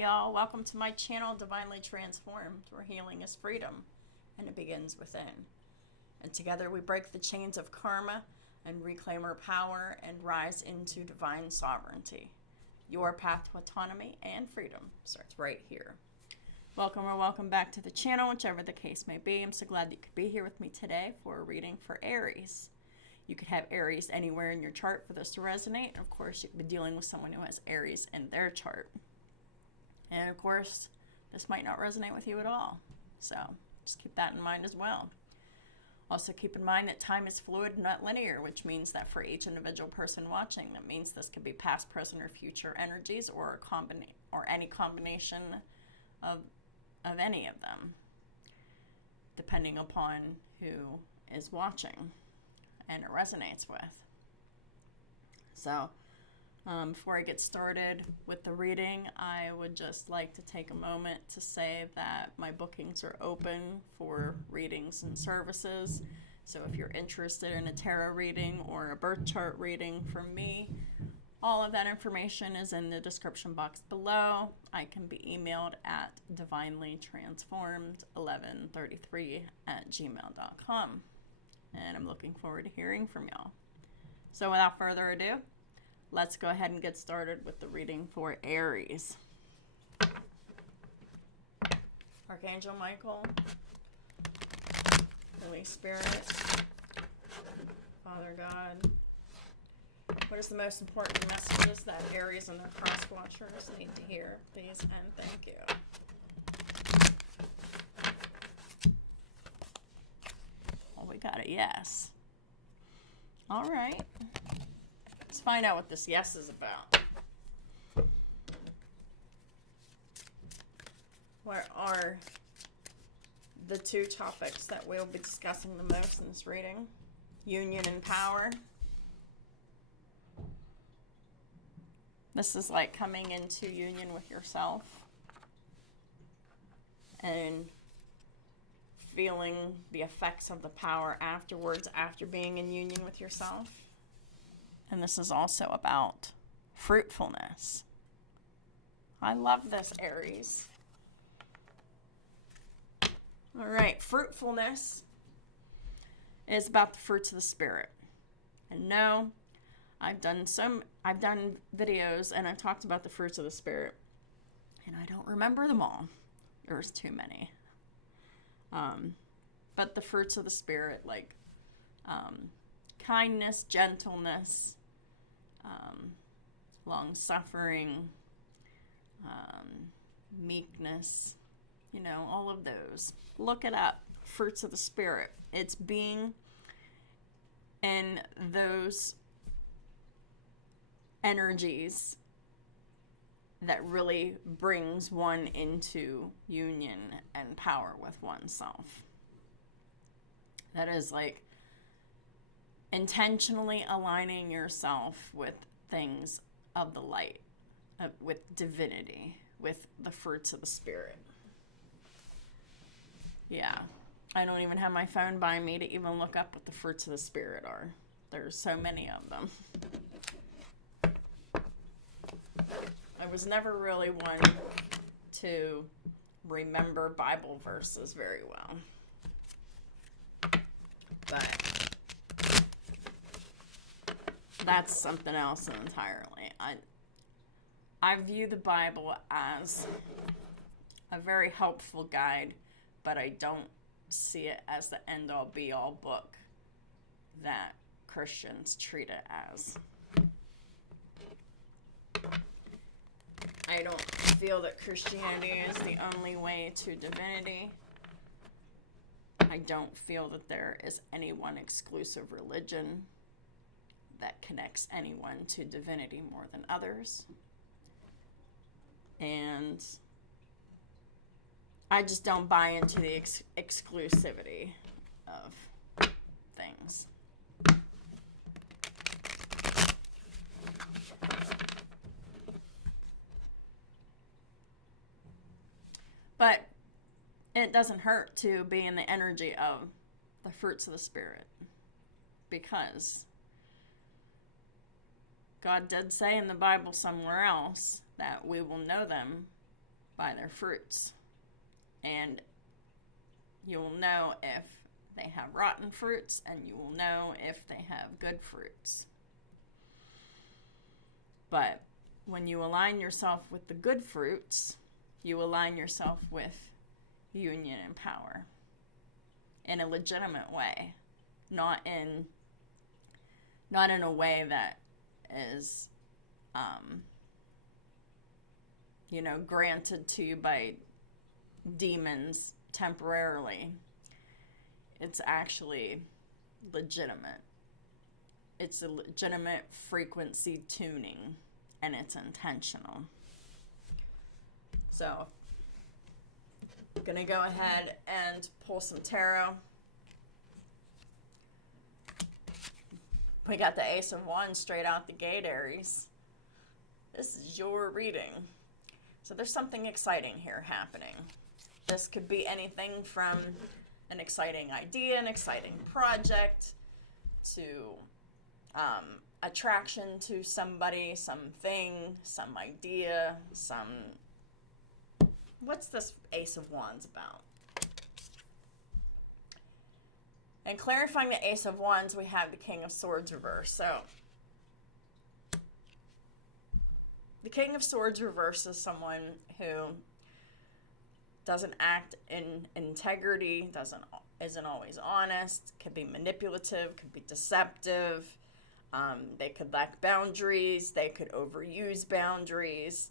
Hey y'all, welcome to my channel, Divinely Transformed, where healing is freedom, and it begins within. And together we break the chains of karma and reclaim our power and rise into divine sovereignty. Your path to autonomy and freedom starts right here. Welcome or welcome back to the channel, whichever the case may be. I'm so glad that you could be here with me today for a reading for Aries. You could have Aries anywhere in your chart for this to resonate. And of course, you could be dealing with someone who has Aries in their chart. And of course, this might not resonate with you at all. So just keep that in mind as well. Also keep in mind that time is fluid, not linear, which means that for each individual person watching, that means this could be past, present, or future energies, or any combination of any of them, depending upon who is watching and it resonates with. So before I get started with the reading, I would just like to take a moment to say that my bookings are open for readings and services. So if you're interested in a tarot reading or a birth chart reading from me, all of that information is in the description box below. I can be emailed at divinelytransformed1133@gmail.com. And I'm looking forward to hearing from y'all. So without further ado, let's go ahead and get started with the reading for Aries. Archangel Michael, Holy Spirit, Father God, what is the most important messages that Aries and their cross watchers need to hear, please, and thank you. Well, we got a yes. All right. Let's find out what this yes is about. What are the two topics that we'll be discussing the most in this reading? Union and power. This is like coming into union with yourself and feeling the effects of the power afterwards, after being in union with yourself. And this is also about fruitfulness. I love this, Aries. All right, fruitfulness is about the fruits of the spirit. And no, I've done videos and I've talked about the fruits of the spirit, and I don't remember them all. There's too many. But the fruits of the spirit, like kindness, gentleness, long-suffering, meekness, all of those. Look it up. Fruits of the spirit. It's being in those energies that really brings one into union and power with oneself. That is like intentionally aligning yourself with things of the light, with divinity, with the fruits of the spirit. Yeah, I don't even have my phone by me to even look up what the fruits of the spirit are. There's so many of them. I was never really one to remember Bible verses very well. But that's something else entirely. I view the Bible as a very helpful guide, but I don't see it as the end-all be-all book that Christians treat it as. I don't feel that Christianity is the only way to divinity. I don't feel that there is any one exclusive religion that connects anyone to divinity more than others. And I just don't buy into the exclusivity of things. But it doesn't hurt to be in the energy of the fruits of the spirit, because God did say in the Bible somewhere else that we will know them by their fruits. And you will know if they have rotten fruits, and you will know if they have good fruits. But when you align yourself with the good fruits, you align yourself with union and power in a legitimate way, not in a way that is granted to you by demons temporarily. It's actually legitimate. It's a legitimate frequency tuning, and it's intentional. So, I'm going to go ahead and pull some tarot. We got the Ace of Wands straight out the gate, Aries. This is your reading. So there's something exciting here happening. This could be anything from an exciting idea, an exciting project, to attraction to somebody, something, some idea, What's this Ace of Wands about? And clarifying the Ace of Wands, we have the King of Swords reverse. So, the King of Swords reverse is someone who doesn't act in integrity, isn't always honest, could be manipulative, could be deceptive. They could lack boundaries. They could overuse boundaries.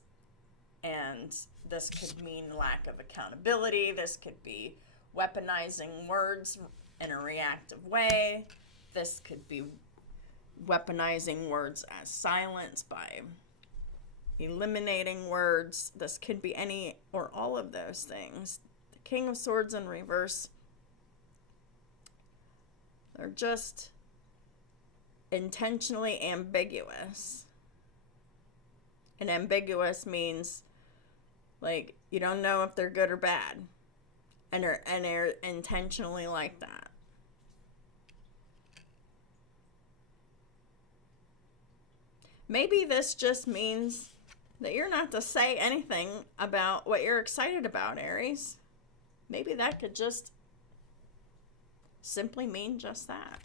And this could mean lack of accountability. This could be weaponizing words in a reactive way. This could be weaponizing words as silence by eliminating words. This could be any or all of those things. The King of Swords in reverse, they're just intentionally ambiguous. And ambiguous means like you don't know if they're good or bad. And they're intentionally like that. Maybe this just means that you're not to say anything about what you're excited about, Aries. Maybe that could just simply mean just that.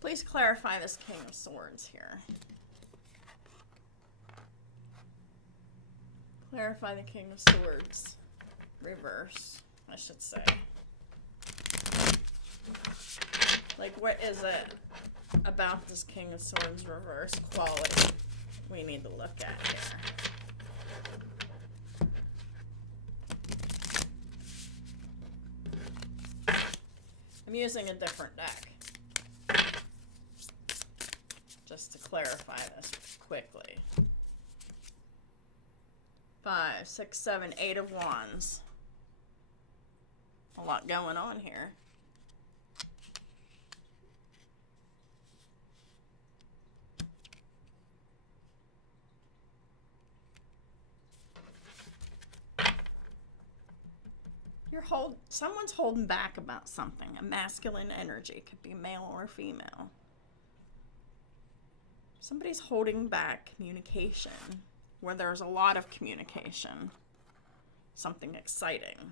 Please clarify this King of Swords here. Clarify the King of Swords. Reverse, I should say. Like, what is it about this King of Swords reverse quality we need to look at here? I'm using a different deck just to clarify this quickly. 5, 6, 7, 8 of Wands. A lot going on here. Someone's holding back about something. A masculine energy. Could be male or female. Somebody's holding back communication where there's a lot of communication. Something exciting.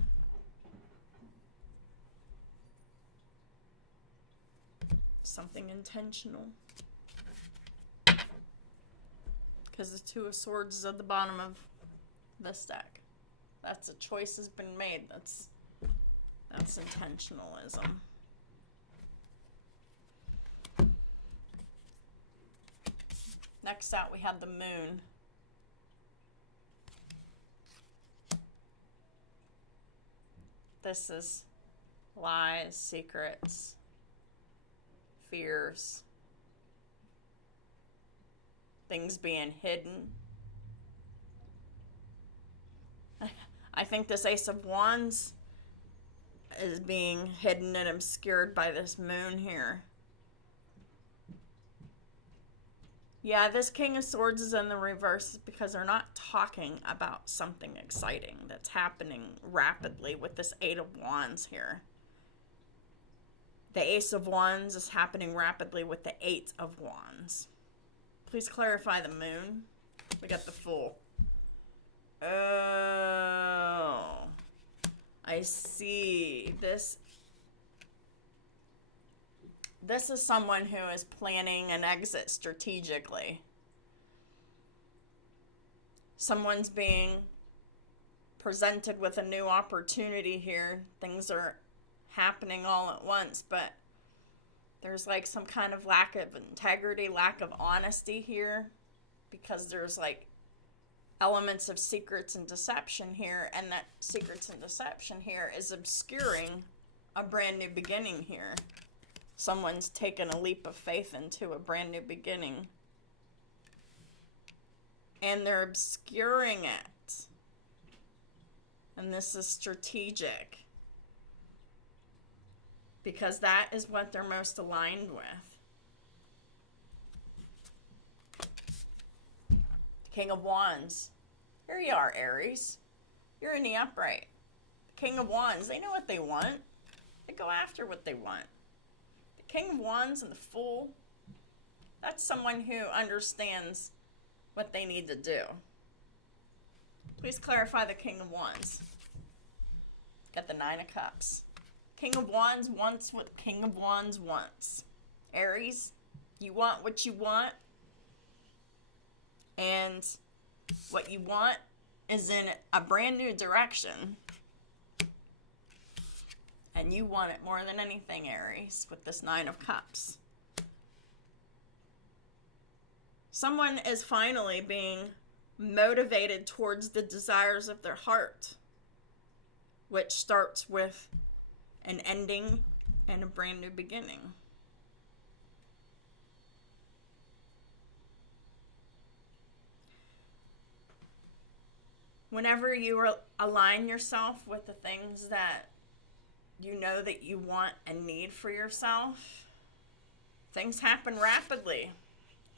Something intentional. Because the Two of Swords is at the bottom of this deck. That's a choice has been made. That's intentionalism. Next out we have the Moon. This is lies, secrets, fears, things being hidden. I think this Ace of Wands is being hidden and obscured by this Moon here. Yeah, this King of Swords is in the reverse because they're not talking about something exciting that's happening rapidly with this Eight of Wands here. The Ace of Wands is happening rapidly with the Eight of Wands. Please clarify the Moon. We got the Fool. Oh, I see. This is someone who is planning an exit strategically. Someone's being presented with a new opportunity here. Things are happening all at once, but there's like some kind of lack of integrity, lack of honesty here, because there's like elements of secrets and deception here, and that secrets and deception here is obscuring a brand new beginning here. Someone's taken a leap of faith into a brand new beginning, and they're obscuring it. And this is strategic, because that is what they're most aligned with. King of Wands. Here you are, Aries. You're in the upright. King of Wands, they know what they want. They go after what they want. The King of Wands and the Fool, that's someone who understands what they need to do. Please clarify the King of Wands. Got the Nine of Cups. King of Wands wants what King of Wands wants. Aries, you want what you want. And what you want is in a brand new direction. And you want it more than anything, Aries, with this Nine of Cups. Someone is finally being motivated towards the desires of their heart, which starts with an ending and a brand new beginning. Whenever you align yourself with the things that you know that you want and need for yourself, things happen rapidly.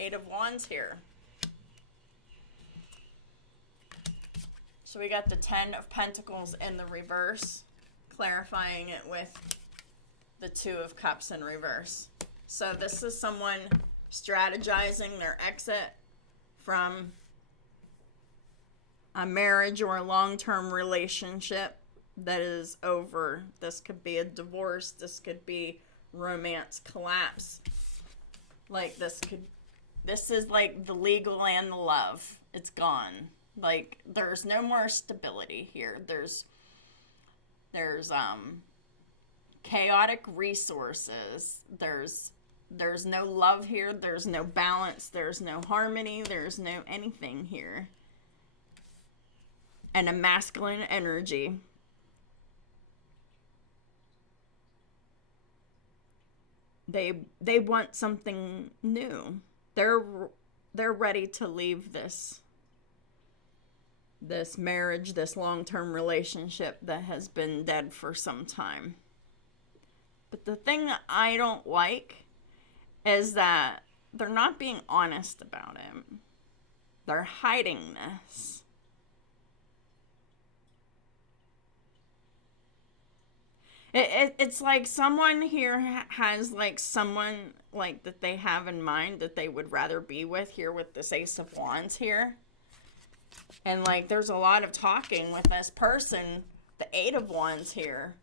Eight of Wands here. So we got the Ten of Pentacles in the reverse, clarifying it with the Two of Cups in reverse. So this is someone strategizing their exit from a marriage or a long-term relationship that is over. This could be a divorce. This could be romance collapse. Like this is like the legal and the love. It's gone. Like there's no more stability here. There's chaotic resources. There's no love here. There's no balance. There's no harmony. There's no anything here. And a masculine energy. They want something new. They're ready to leave this marriage, this long-term relationship that has been dead for some time. But the thing that I don't like is that they're not being honest about it. They're hiding this. It's like someone here has like someone like that they have in mind that they would rather be with here with this Ace of Wands here. And like there's a lot of talking with this person, the Eight of Wands here.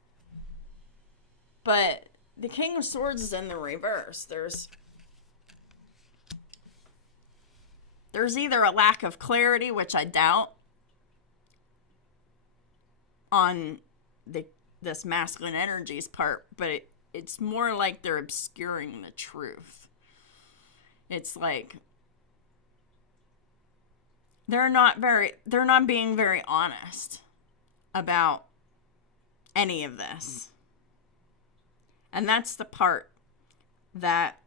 But the King of Swords is in the reverse. There's either a lack of clarity, which I doubt, on this masculine energy's part, but it's more like they're obscuring the truth. It's like they're not being very honest about any of this. And that's the part that,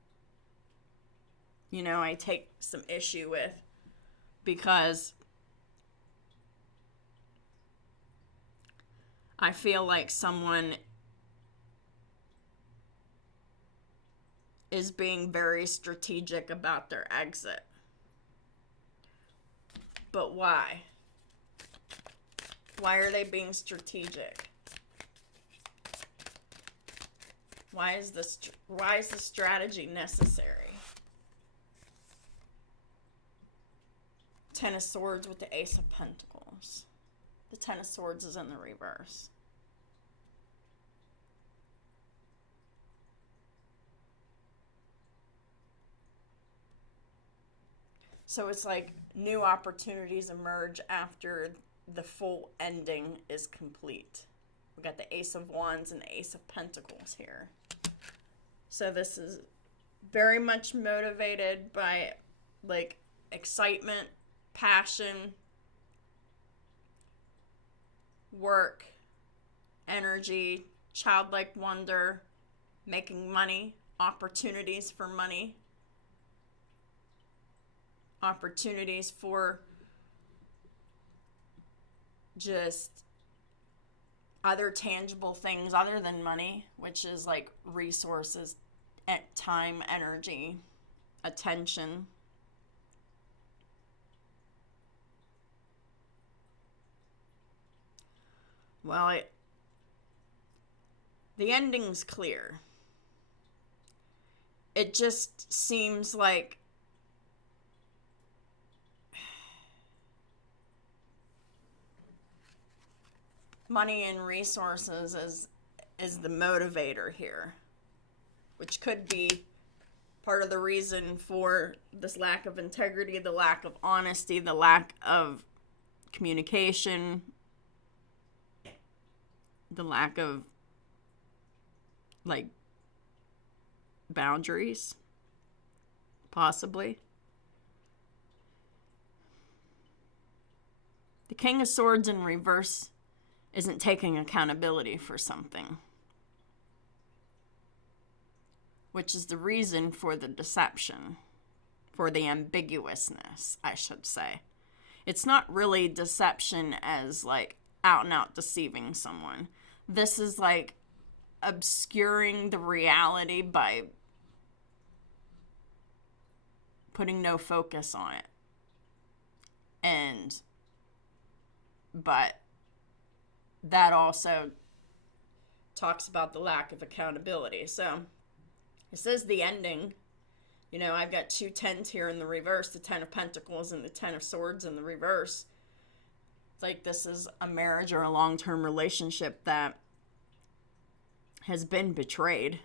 you know, I take some issue with, because I feel like someone is being very strategic about their exit. But why? Why are they being strategic? Why is the strategy necessary? Ten of Swords with the Ace of Pentacles. The Ten of Swords is in the reverse. So it's like new opportunities emerge after the full ending is complete. We got the Ace of Wands and the Ace of Pentacles here. So this is very much motivated by like excitement, passion, work, energy, childlike wonder, making money, opportunities for money, opportunities for just other tangible things other than money, which is like resources, time, energy, attention. Well, the ending's clear. It just seems like money and resources is the motivator here, which could be part of the reason for this lack of integrity, the lack of honesty, the lack of communication, the lack of like boundaries, possibly. The King of Swords in reverse isn't taking accountability for something, which is the reason for the deception, for the ambiguousness, I should say. It's not really deception as like out and out deceiving someone. This is like obscuring the reality by putting no focus on it. But that also talks about the lack of accountability. So it says the ending. You know, I've got 2 tens here in the reverse, the 10 of Pentacles and the 10 of Swords in the reverse. It's like this is a marriage or a long-term relationship that has been betrayed.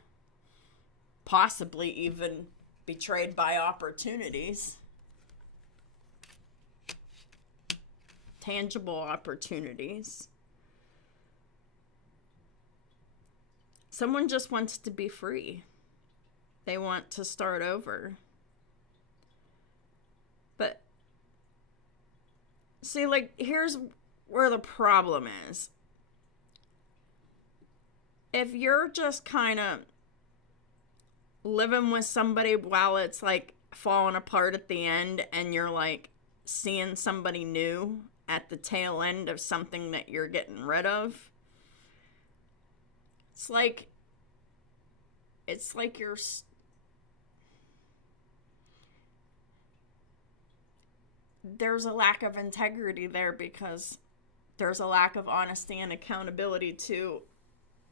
Possibly even betrayed by opportunities. Tangible opportunities. Someone just wants to be free. They want to start over. But see, like, here's where the problem is. If you're just kind of living with somebody while it's like falling apart at the end, and you're like seeing somebody new at the tail end of something that you're getting rid of, it's like you're there's a lack of integrity there, because there's a lack of honesty and accountability to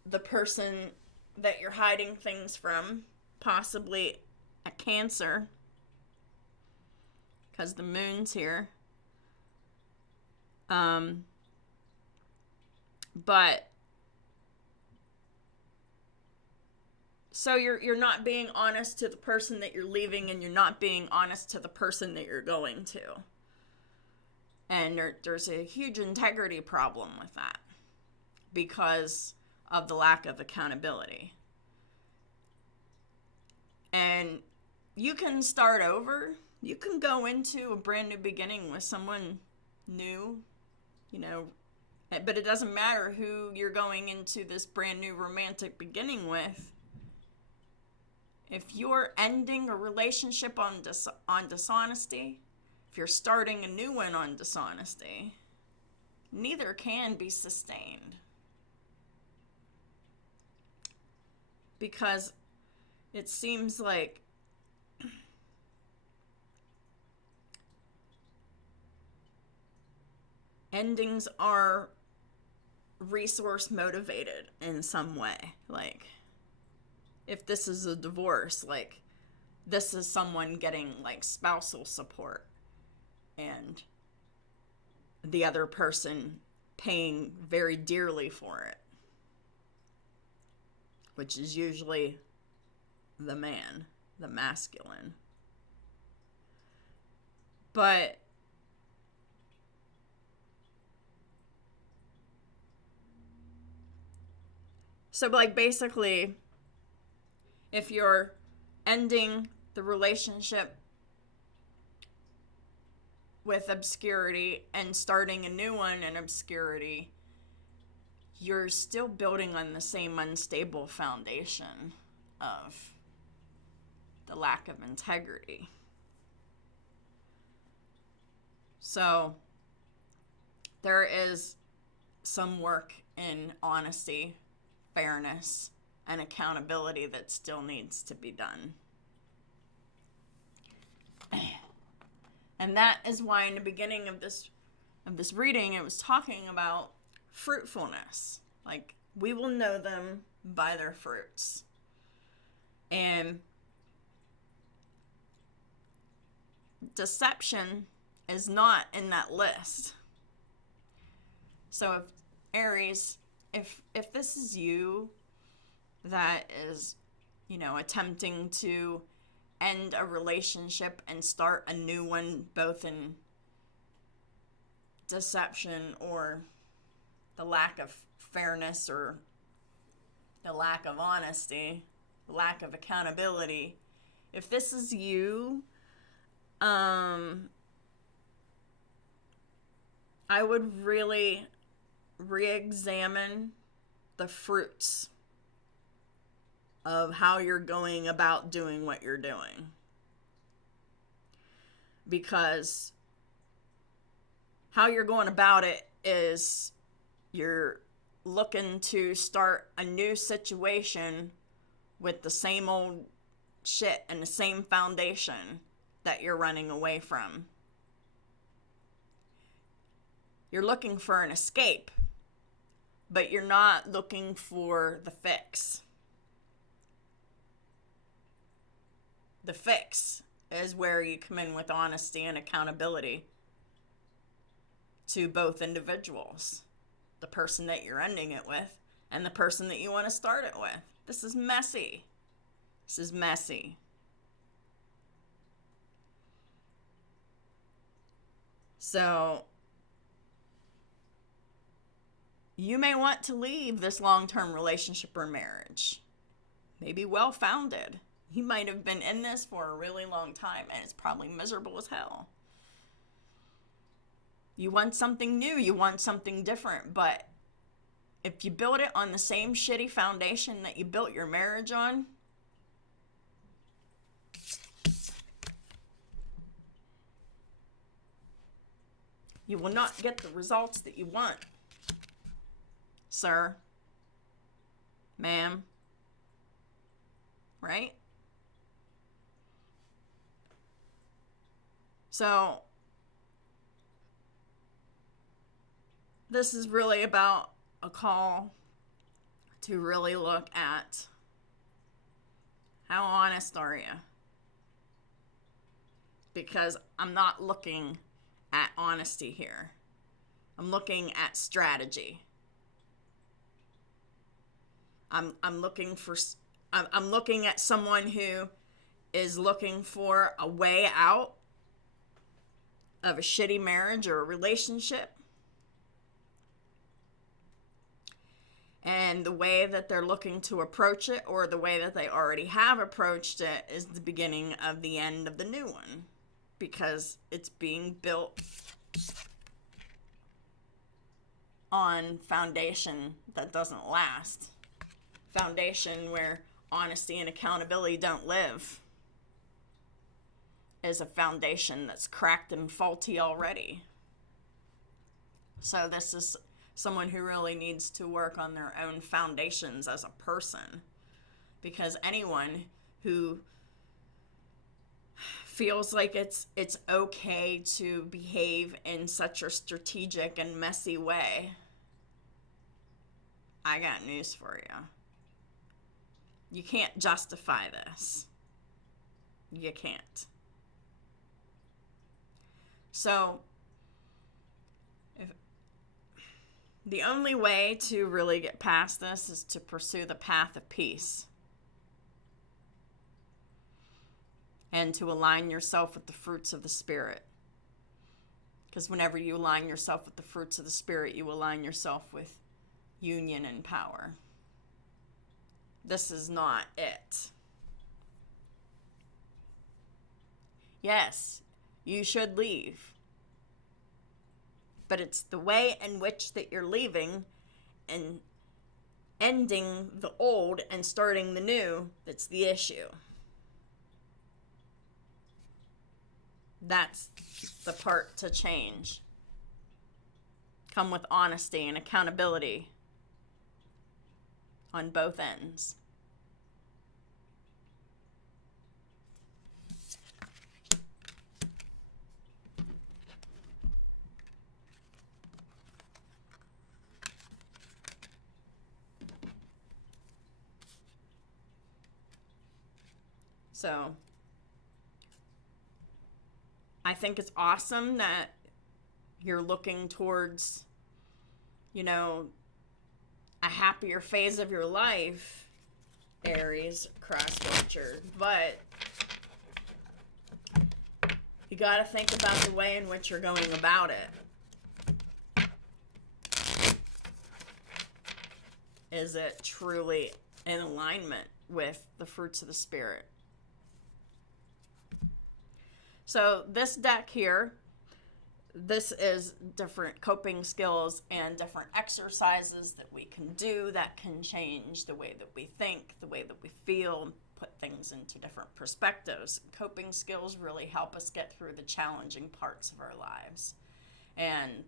the person that you're hiding things from, possibly a Cancer, because the moon's here. But so you're not being honest to the person that you're leaving, and you're not being honest to the person that you're going to. And there's a huge integrity problem with that because of the lack of accountability. And you can start over. You can go into a brand new beginning with someone new, you know, but it doesn't matter who you're going into this brand new romantic beginning with. If you're ending a relationship on dishonesty, if you're starting a new one on dishonesty, neither can be sustained. Because it seems like endings are resource motivated in some way. Like, if this is a divorce, like, this is someone getting like spousal support and the other person paying very dearly for it, which is usually the man, the masculine. But so, like, basically, if you're ending the relationship with obscurity and starting a new one in obscurity, you're still building on the same unstable foundation of the lack of integrity. So there is some work in honesty, fairness, and accountability that still needs to be done. And that is why in the beginning of this reading, it was talking about fruitfulness. Like, we will know them by their fruits. And deception is not in that list. So if Aries, if this is you that is, attempting to end a relationship and start a new one, both in deception or the lack of fairness or the lack of honesty, the lack of accountability, if this is you, I would really re-examine the fruits of how you're going about doing what you're doing. Because how you're going about it is you're looking to start a new situation with the same old shit and the same foundation that you're running away from. You're looking for an escape, but you're not looking for the fix. The fix is where you come in with honesty and accountability to both individuals, the person that you're ending it with and the person that you want to start it with. This is messy. This is messy. So you may want to leave this long-term relationship or marriage. Maybe well-founded. You might have been in this for a really long time and it's probably miserable as hell. You want something new, you want something different, but if you build it on the same shitty foundation that you built your marriage on, you will not get the results that you want. Sir, ma'am, right? So, this is really about a call to really look at how honest are you? Because I'm not looking at honesty here. I'm looking at strategy. I'm looking at someone who is looking for a way out of a shitty marriage or a relationship. And the way that they're looking to approach it, or the way that they already have approached it, is the beginning of the end of the new one. Because it's being built on foundation that doesn't last. Foundation where honesty and accountability don't live. Is a foundation that's cracked and faulty already. So this is someone who really needs to work on their own foundations as a person. Because anyone who feels like it's okay to behave in such a strategic and messy way, I got news for you. You can't justify this. You can't. So the only way to really get past this is to pursue the path of peace and to align yourself with the fruits of the Spirit. Because whenever you align yourself with the fruits of the Spirit, you align yourself with union and power. This is not it. Yes, you should leave. But it's the way in which that you're leaving and ending the old and starting the new that's the issue. That's the part to change. Come with honesty and accountability on both ends. So I think it's awesome that you're looking towards, a happier phase of your life, Aries cross-culture. But you got to think about the way in which you're going about it. Is it truly in alignment with the fruits of the Spirit? So this deck here, this is different coping skills and different exercises that we can do that can change the way that we think, the way that we feel, put things into different perspectives. Coping skills really help us get through the challenging parts of our lives. And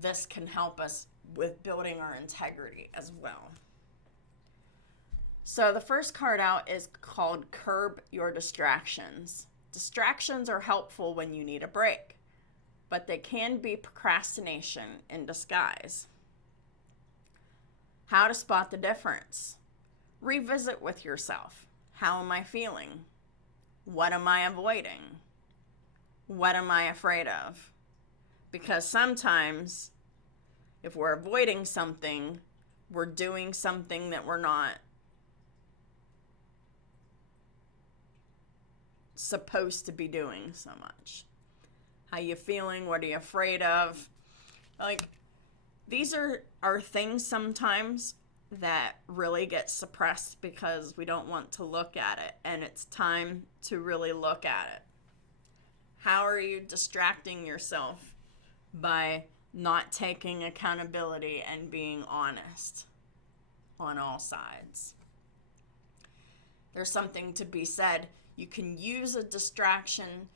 this can help us with building our integrity as well. So the first card out is called Curb Your Distractions. Distractions are helpful when you need a break, but they can be procrastination in disguise. How to spot the difference. Revisit with yourself. How am I feeling? What am I avoiding? What am I afraid of? Because sometimes if we're avoiding something, we're doing something that we're not supposed to be doing so much. How you feeling? What are you afraid of? Like, these are things sometimes that really get suppressed because we don't want to look at it, and it's time to really look at it. How are you distracting yourself by not taking accountability and being honest on all sides? There's something to be said. You can use a distraction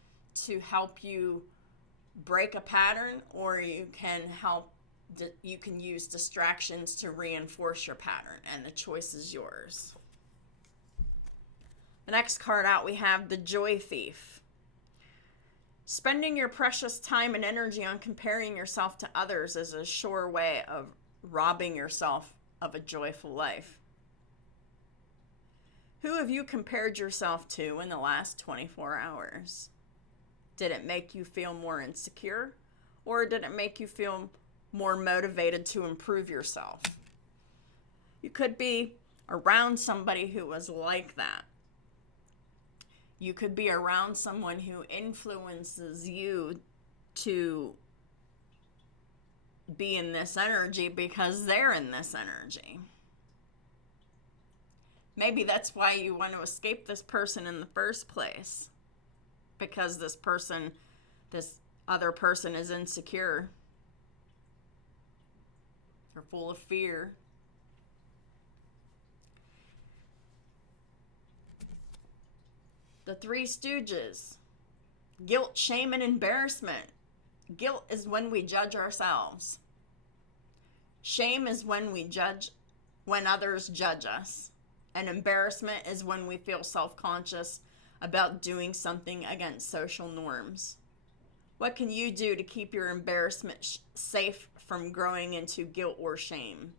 to help you break a pattern, or you can use distractions to reinforce your pattern, and the choice is yours. The next card out, we have the Joy Thief. Spending your precious time and energy on comparing yourself to others is a sure way of robbing yourself of a joyful life. Who have you compared yourself to in the last 24 hours? Did it make you feel more insecure, or did it make you feel more motivated to improve yourself? You could be around somebody who was like that. You could be around someone who influences you to be in this energy because they're in this energy. Maybe that's why you want to escape this person in the first place. Because this other person is insecure. They're full of fear. The Three Stooges. Guilt, shame, and embarrassment. Guilt is when we judge ourselves. Shame is when others judge us. And embarrassment is when we feel self-conscious about doing something against social norms. What can you do to keep your embarrassment safe from growing into guilt or shame?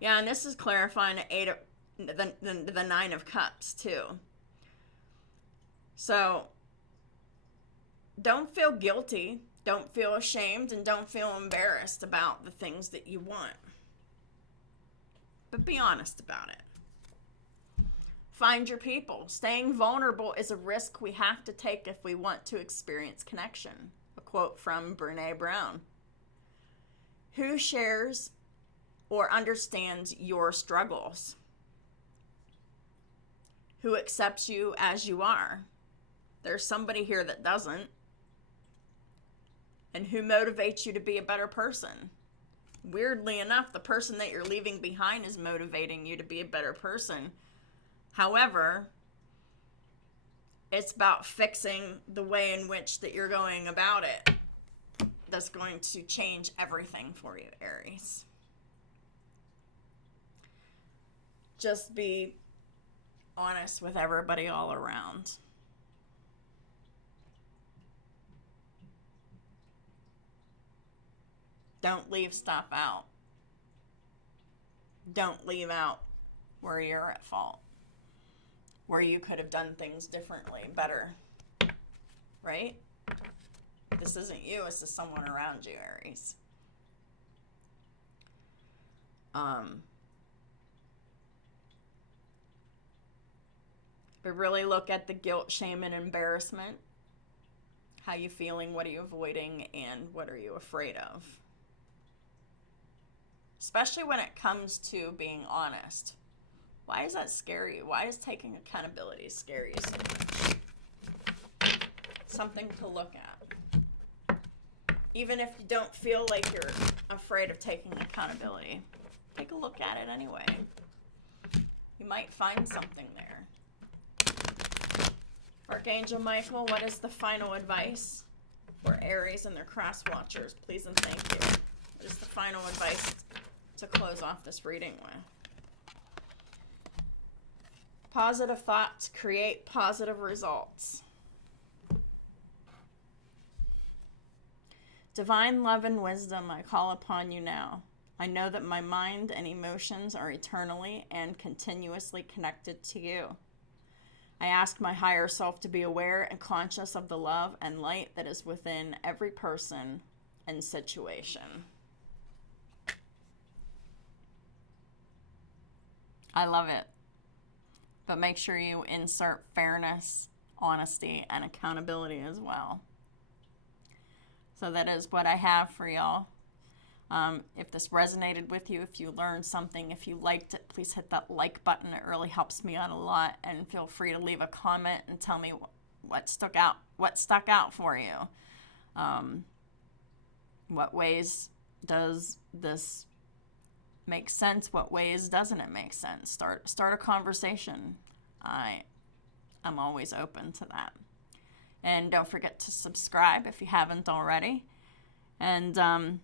Yeah, and this is clarifying the Nine of Cups too. So don't feel guilty, don't feel ashamed, and don't feel embarrassed about the things that you want. But be honest about it. Find your people. Staying vulnerable is a risk we have to take if we want to experience connection. A quote from Brené Brown. Who shares or understands your struggles? Who accepts you as you are? There's somebody here that doesn't. And who motivates you to be a better person? Weirdly enough, the person that you're leaving behind is motivating you to be a better person. However, it's about fixing the way in which that you're going about it that's going to change everything for you, Aries. Just be honest with everybody all around. Don't leave stuff out. Don't leave out where you're at fault, where you could have done things differently, better, right? This isn't you, this is someone around you, Aries. But really look at the guilt, shame, and embarrassment. How you feeling, what are you avoiding, and what are you afraid of? Especially when it comes to being honest. Why is that scary? Why is taking accountability scary so much? Something to look at. Even if you don't feel like you're afraid of taking accountability, take a look at it anyway. You might find something there. Archangel Michael, what is the final advice for Aries and their cross watchers? Please and thank you. What is the final advice to close off this reading with? Positive thoughts create positive results. Divine love and wisdom, I call upon you now. I know that my mind and emotions are eternally and continuously connected to you. I ask my higher self to be aware and conscious of the love and light that is within every person and situation. I love it. But make sure you insert fairness, honesty, and accountability as well. So that is what I have for y'all. If this resonated with you, if you learned something, if you liked it, please hit that like button. It really helps me out a lot. And feel free to leave a comment and tell me what stuck out for you. What ways does this make sense? What ways doesn't it make sense? Start a conversation. I'm always open to that. And don't forget to subscribe if you haven't already. And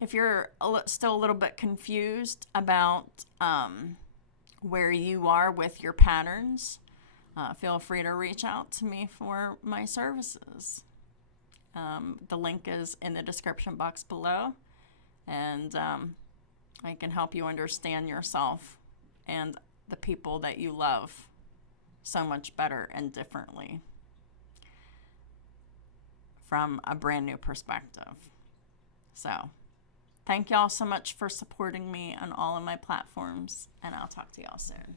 if you're still a little bit confused about where you are with your patterns, feel free to reach out to me for my services. The link is in the description box below. And I can help you understand yourself and the people that you love so much better and differently from a brand new perspective. So, thank y'all so much for supporting me on all of my platforms, and I'll talk to y'all soon.